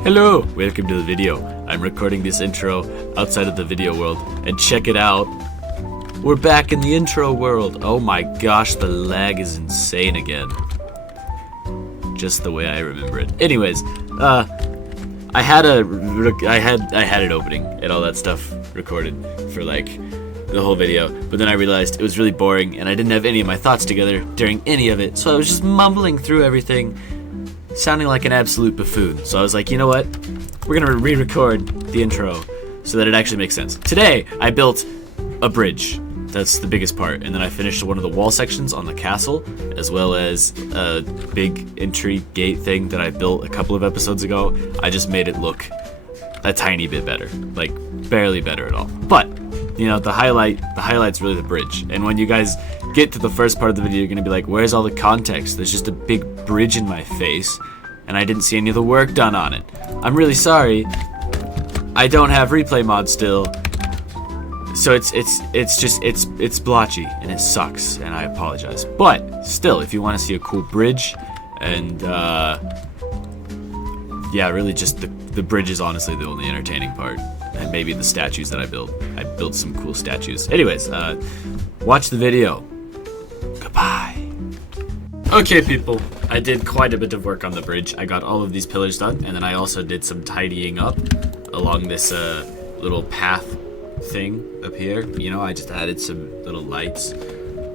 Hello, welcome to the video. I'm recording this intro outside of the video world, and check it out. We're back in the intro world. Oh my gosh, the lag is insane again. Just the way I remember it. Anyways, I had it opening and all that stuff recorded for like the whole video, but then I realized it was really boring and I didn't have any of my thoughts together during any of it, so I was just mumbling through everything, sounding like an absolute buffoon. So I was like, you know what? We're gonna re-record the intro so that it actually makes sense. Today, I built a bridge. That's the biggest part. And then I finished one of the wall sections on the castle, as well as a big entry gate thing that I built a couple of episodes ago. I just made it look a tiny bit better, like barely better at all. But, you know, the highlight's really the bridge. And when you guys get to the first part of the video, you're gonna be like, where's all the context? There's just a big bridge in my face, and I didn't see any of the work done on it. I'm really sorry. I don't have replay mod still, so it's blotchy and it sucks, and I apologize. But still, if you want to see a cool bridge, and yeah, really just the bridge is honestly the only entertaining part, and maybe the statues that I built. I built some cool statues. Anyways, watch the video. Goodbye. Okay, people, I did quite a bit of work on the bridge. I got all of these pillars done, and then I also did some tidying up along this little path thing up here. You know, I just added some little lights.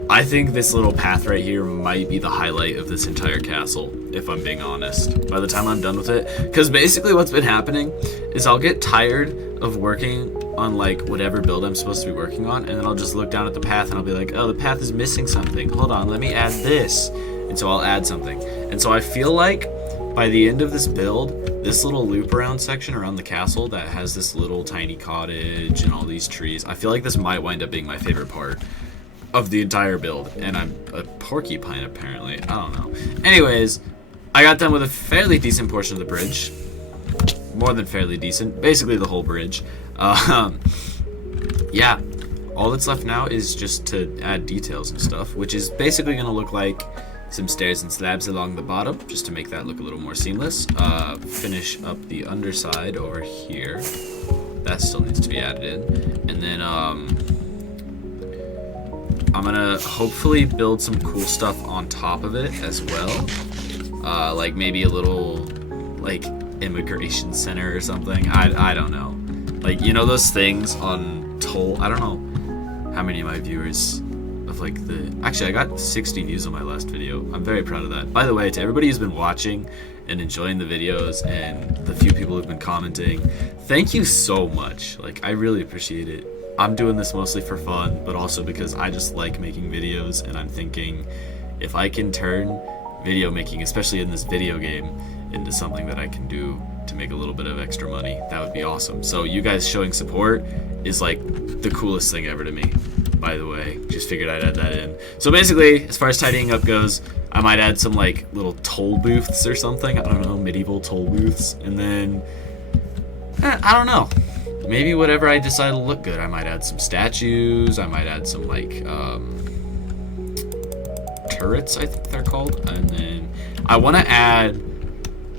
I think this little path right here might be the highlight of this entire castle, if I'm being honest, by the time I'm done with it. Because basically what's been happening is I'll get tired of working on like whatever build I'm supposed to be working on, and then I'll just look down at the path and I'll be like, oh, the path is missing something. Hold on, let me add this. And so I'll add something. And so I feel like by the end of this build, this little loop around section around the castle that has this little tiny cottage and all these trees, I feel like this might wind up being my favorite part of the entire build. And I'm a porcupine apparently, I don't know. Anyways, I got done with a fairly decent portion of the bridge. More than fairly decent, basically the whole bridge. Yeah, all that's left now is just to add details and stuff, which is basically gonna look like some stairs and slabs along the bottom, just to make that look a little more seamless. Finish up the underside over here. That still needs to be added in. And then I'm gonna hopefully build some cool stuff on top of it as well. Like maybe a little like immigration center or something. I don't know. Like, you know those things on Toll? I don't know how many of my viewers of like the... Actually, I got 60 views on my last video. I'm very proud of that. By the way, to everybody who's been watching and enjoying the videos and the few people who've been commenting, thank you so much. Like, I really appreciate it. I'm doing this mostly for fun, but also because I just like making videos, and I'm thinking if I can turn video making, especially in this video game, into something that I can do to make a little bit of extra money, that would be awesome. So you guys showing support is like the coolest thing ever to me, by the way. Just figured I'd add that in. So basically, as far as tidying up goes, I might add some like little toll booths or something. I don't know, medieval toll booths. And then, I don't know, maybe whatever I decide will look good. I might add some statues. I might add some like turrets, I think they're called. And then I want to add...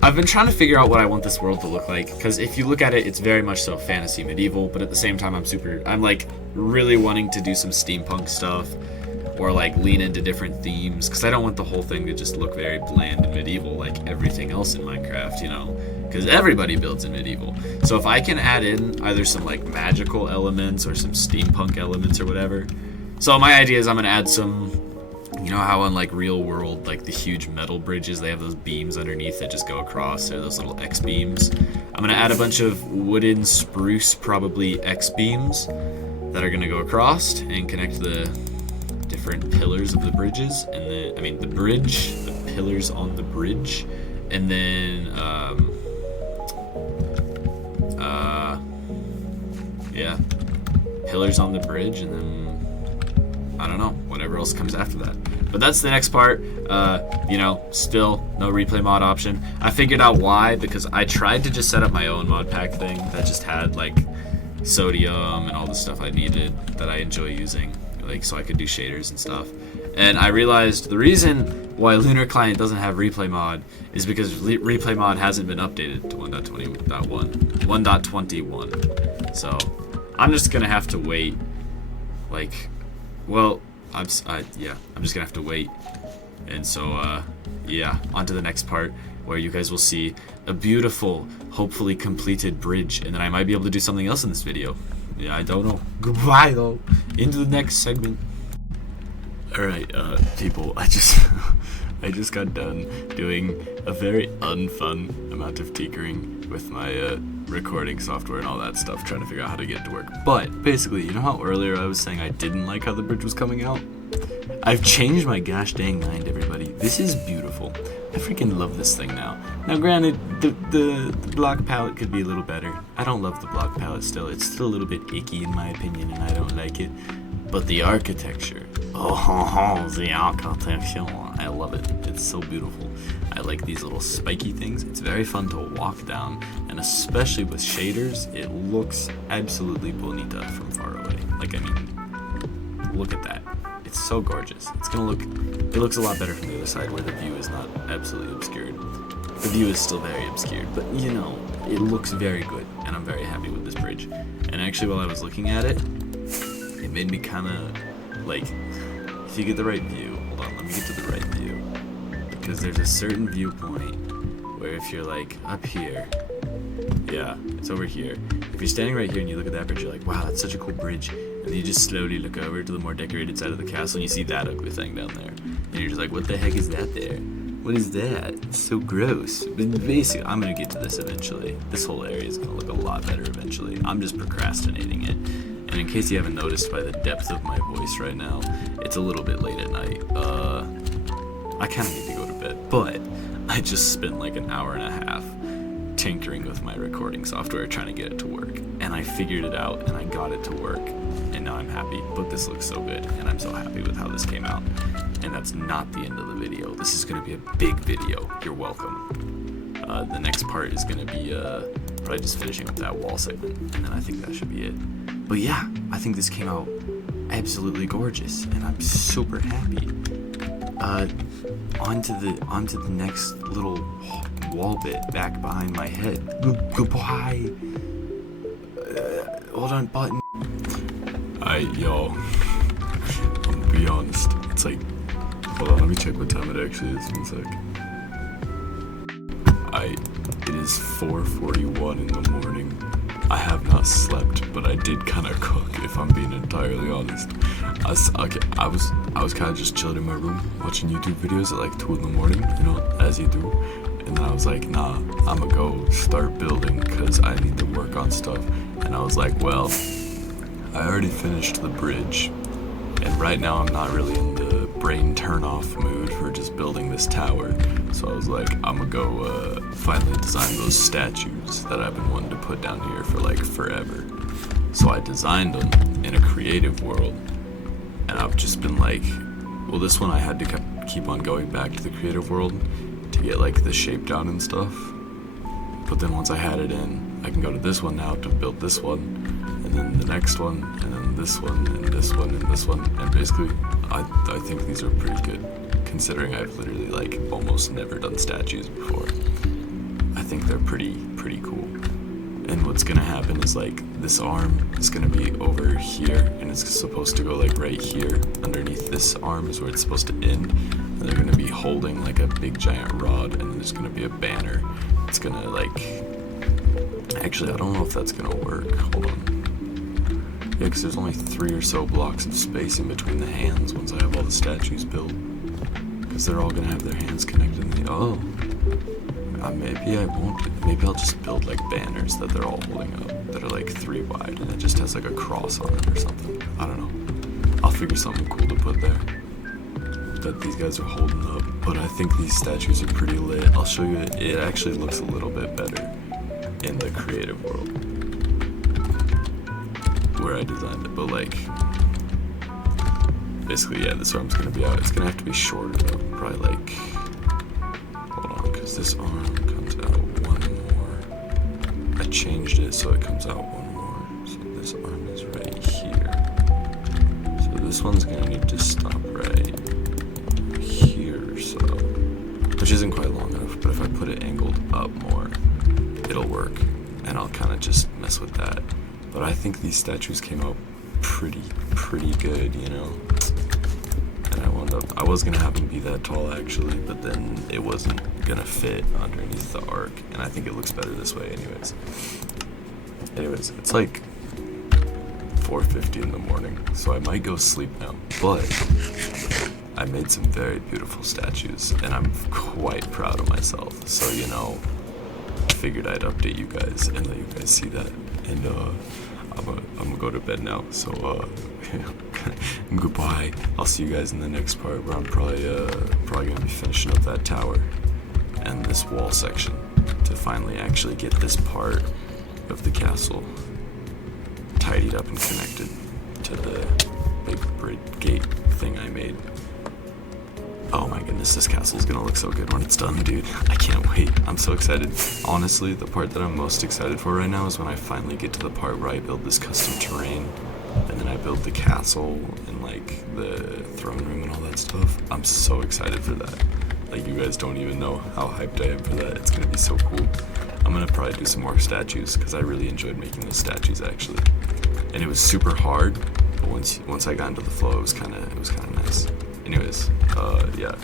I've been trying to figure out what I want this world to look like, because if you look at it, it's very much so fantasy medieval, but at the same time I'm like really wanting to do some steampunk stuff, or like lean into different themes, because I don't want the whole thing to just look very bland and medieval like everything else in Minecraft, you know, because everybody builds in medieval. So if I can add in either some like magical elements or some steampunk elements or whatever. So my idea is I'm going to add some... You know how on like real world, like the huge metal bridges, they have those beams underneath that just go across, or those little X beams? I'm gonna add a bunch of wooden spruce, probably X beams, that are gonna go across and connect the different pillars of the bridges, and then, I mean the bridge, the pillars on the bridge, and then, yeah, pillars on the bridge, and then, I don't know, whatever else comes after that. But that's the next part. You know, still no replay mod option. I figured out why, because I tried to just set up my own mod pack thing that just had like sodium and all the stuff I needed that I enjoy using, like so I could do shaders and stuff. And I realized the reason why Lunar Client doesn't have replay mod is because replay mod hasn't been updated to 1.21. So I'm just gonna have to wait. Like, well, I'm just gonna have to wait. And so yeah, on to the next part where you guys will see a beautiful, hopefully completed bridge, and then I might be able to do something else in this video. Yeah, I don't know. Goodbye though. Into the next segment. Alright, people, I just got done doing a very unfun amount of tinkering with my recording software and all that stuff, trying to figure out how to get it to work. But basically, you know how earlier I was saying I didn't like how the bridge was coming out? I've changed my gosh dang mind, everybody. This is beautiful. I freaking love this thing now. Now granted, the block palette could be a little better. I don't love the block palette still. It's still a little bit icky in my opinion, and I don't like it. But the architecture, the architecture, I love it. It's so beautiful. I like these little spiky things. It's very fun to walk down, and especially with shaders, it looks absolutely bonita from far away. Like, I mean, look at that. It's so gorgeous. It looks a lot better from the other side where the view is not absolutely obscured. The view is still very obscured, but you know, it looks very good, and I'm very happy with this bridge. And actually, while I was looking at it, it made me kind of, like, if you get the right view, hold on, let me get to the right view, because there's a certain viewpoint where if you're, like, up here, yeah, it's over here, if you're standing right here and you look at that bridge, you're like, wow, that's such a cool bridge, and then you just slowly look over to the more decorated side of the castle, and you see that ugly thing down there, and you're just like, what the heck is that there? What is that? It's so gross. But basically, I'm going to get to this eventually. This whole area is going to look a lot better eventually. I'm just procrastinating it. And in case you haven't noticed by the depth of my voice right now, it's a little bit late at night. I kind of need to go to bed, but I just spent like an hour and a half tinkering with my recording software trying to get it to work. And I figured it out and I got it to work. And now I'm happy, but this looks so good. And I'm so happy with how this came out. And that's not the end of the video. This is going to be a big video. You're welcome. The next part is going to be probably just finishing up that wall segment. And then I think that should be it. But yeah, I think this came out absolutely gorgeous, and I'm super happy. Onto the next little wall bit back behind my head. Goodbye. Hold on, button. Yo, I'm gonna be honest. It's like, hold on, let me check what time it actually is. 1 sec. It is 4:41 in the morning. I have not slept, but I did kind of cook, if I'm being entirely honest. I was kind of just chilling in my room, watching YouTube videos at like 2 in the morning, you know, as you do. And then I was like, nah, I'm gonna go start building because I need to work on stuff. And I was like, well, I already finished the bridge, and right now I'm not really in the brain turn-off mood for just building this tower. So I was like, I'm gonna go finally design those statues that I've been wanting to put down here for like forever. So I designed them in a creative world, and I've just been like, well, this one I had to keep on going back to the creative world to get like the shape down and stuff. But then once I had it in, I can go to this one now to build this one, and then the next one, and then this one, and this one, and this one, and basically I think these are pretty good, considering I've literally like almost never done statues before. I think they're pretty cool. And what's gonna happen is like this arm is gonna be over here, and it's supposed to go like right here. Underneath this arm is where it's supposed to end. And they're gonna be holding like a big giant rod, and then there's gonna be a banner. It's gonna like, actually I don't know if that's gonna work. Hold on. Yeah, because there's only 3 or so blocks of space in between the hands once I have all the statues built. Because they're all gonna have their hands connected in the, maybe I won't. Maybe I'll just build like banners that they're all holding up that are like 3 wide, and it just has like a cross on it or something. I don't know. I'll figure something cool to put there that these guys are holding up. But I think these statues are pretty lit. I'll show you. It actually looks a little bit better in the creative world where I designed it. But like, basically, yeah, this arm's gonna be out. It's gonna have to be shorter though. Probably like, hold on, because this arm comes out 1 more. I changed it so it comes out 1 more. So this arm is right here. So this one's gonna need to stop right so, which isn't quite long enough, but if I put it angled up more, it'll work, and I'll kind of just mess with that. But I think these statues came out pretty good, you know. And I was gonna have them be that tall actually, but then it wasn't gonna fit underneath the arc, and I think it looks better this way anyways, it's like 4:50 in the morning, so I might go sleep now, but I made some very beautiful statues, and I'm quite proud of myself, so you know, I figured I'd update you guys and let you guys see that. And I'm gonna go to bed now, so goodbye. I'll see you guys in the next part, where I'm probably gonna be finishing up that tower and this wall section to finally actually get this part of the castle tidied up and connected to the big bridge gate thing I made. Oh my goodness, this castle is gonna look so good when it's done, dude. I can't wait. I'm so excited. Honestly, the part that I'm most excited for right now is when I finally get to the part where I build this custom terrain, and then I build the castle and like the throne room and all that stuff. I'm so excited for that. Like, you guys don't even know how hyped I am for that. It's gonna be so cool. I'm gonna probably do some more statues, because I really enjoyed making those statues actually. And it was super hard, but once I got into the flow, it was kinda nice. Anyways, yeah,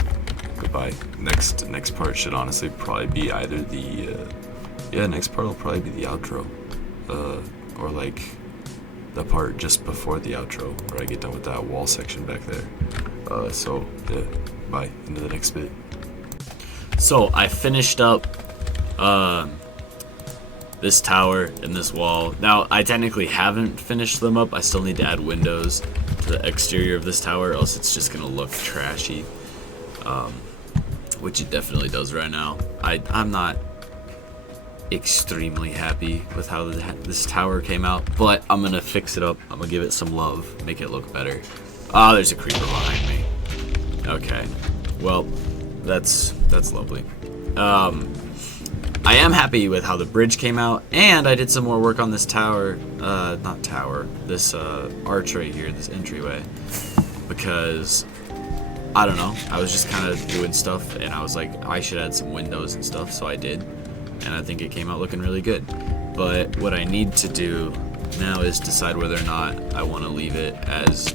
goodbye. Next part should honestly probably be either the, next part will probably be the outro, or like the part just before the outro, where I get done with that wall section back there. So yeah, bye, into the next bit. So I finished up this tower and this wall. Now, I technically haven't finished them up. I still need to add windows to the exterior of this tower, else it's just gonna look trashy, which it definitely does right now. I'm not extremely happy with how this tower came out, but I'm gonna fix it up. I'm gonna give it some love, make it look better. Oh, there's a creeper behind me. Okay, well, that's lovely. I am happy with how the bridge came out, and I did some more work on this tower, this arch right here, this entryway, because, I don't know, I was just kind of doing stuff, and I was like, I should add some windows and stuff, so I did, and I think it came out looking really good. But what I need to do now is decide whether or not I want to leave it as,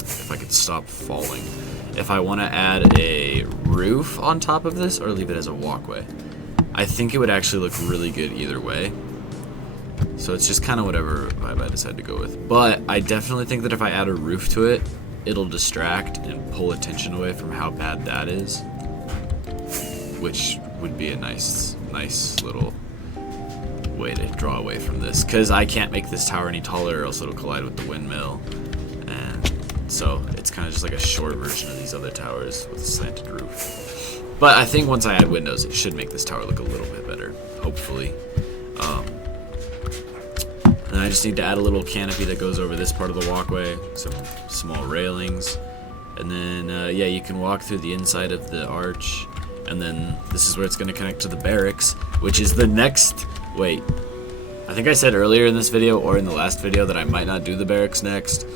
if I could stop falling, if I want to add a roof on top of this, or leave it as a walkway. I think it would actually look really good either way. So it's just kind of whatever vibe I decide to go with. But I definitely think that if I add a roof to it, it'll distract and pull attention away from how bad that is. Which would be a nice little way to draw away from this. Because I can't make this tower any taller, or else it'll collide with the windmill. And so it's kind of just like a short version of these other towers with a slanted roof. But I think once I add windows, it should make this tower look a little bit better, hopefully. And I just need to add a little canopy that goes over this part of the walkway, some small railings, and then, yeah, you can walk through the inside of the arch, and then this is where it's going to connect to the barracks, which is the next... Wait, I think I said earlier in this video, or in the last video, that I might not do the barracks next,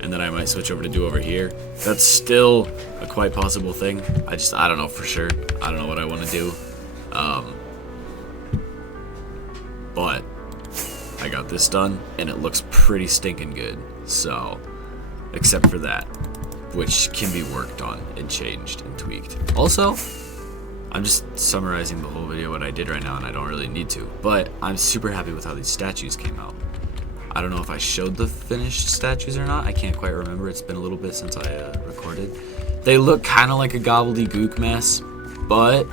and then I might switch over to do over here. That's still a quite possible thing. I don't know for sure. I don't know what I want to do. But I got this done, and it looks pretty stinking good. So, except for that, which can be worked on and changed and tweaked. Also, I'm just summarizing the whole video what I did right now, and I don't really need to. But I'm super happy with how these statues came out. I don't know if I showed the finished statues or not. I can't quite remember. It's been a little bit since I recorded. They look kind of like a gobbledygook mess, but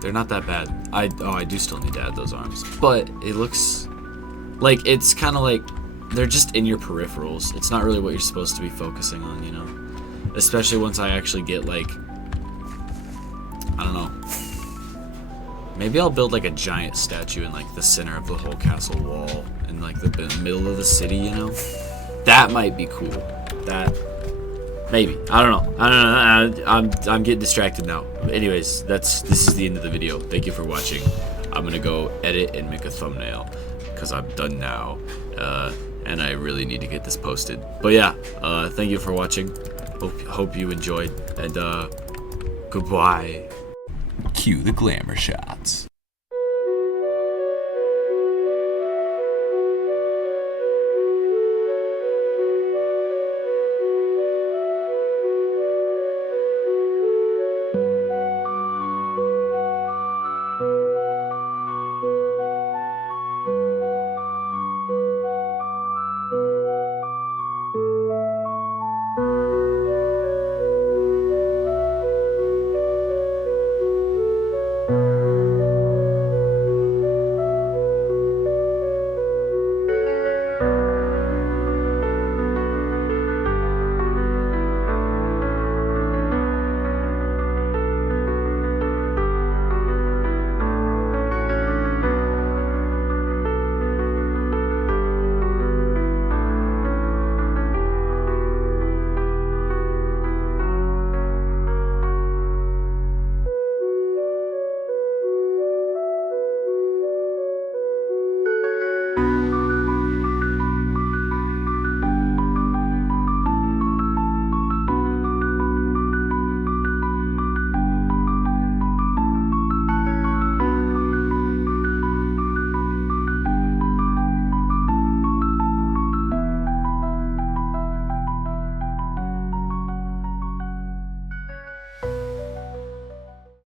they're not that bad. I do still need to add those arms, but it looks like it's kind of like they're just in your peripherals. It's not really what you're supposed to be focusing on, you know? Especially once I actually get, like, I don't know. Maybe I'll build like a giant statue in like the center of the whole castle wall in like the middle of the city, you know? That might be cool. That maybe. I don't know. I'm getting distracted now. Anyways, this is the end of the video. Thank you for watching. I'm gonna go edit and make a thumbnail because I'm done now. And I really need to get this posted. But yeah, thank you for watching. Hope you enjoyed, and Goodbye. Cue the glamour shots.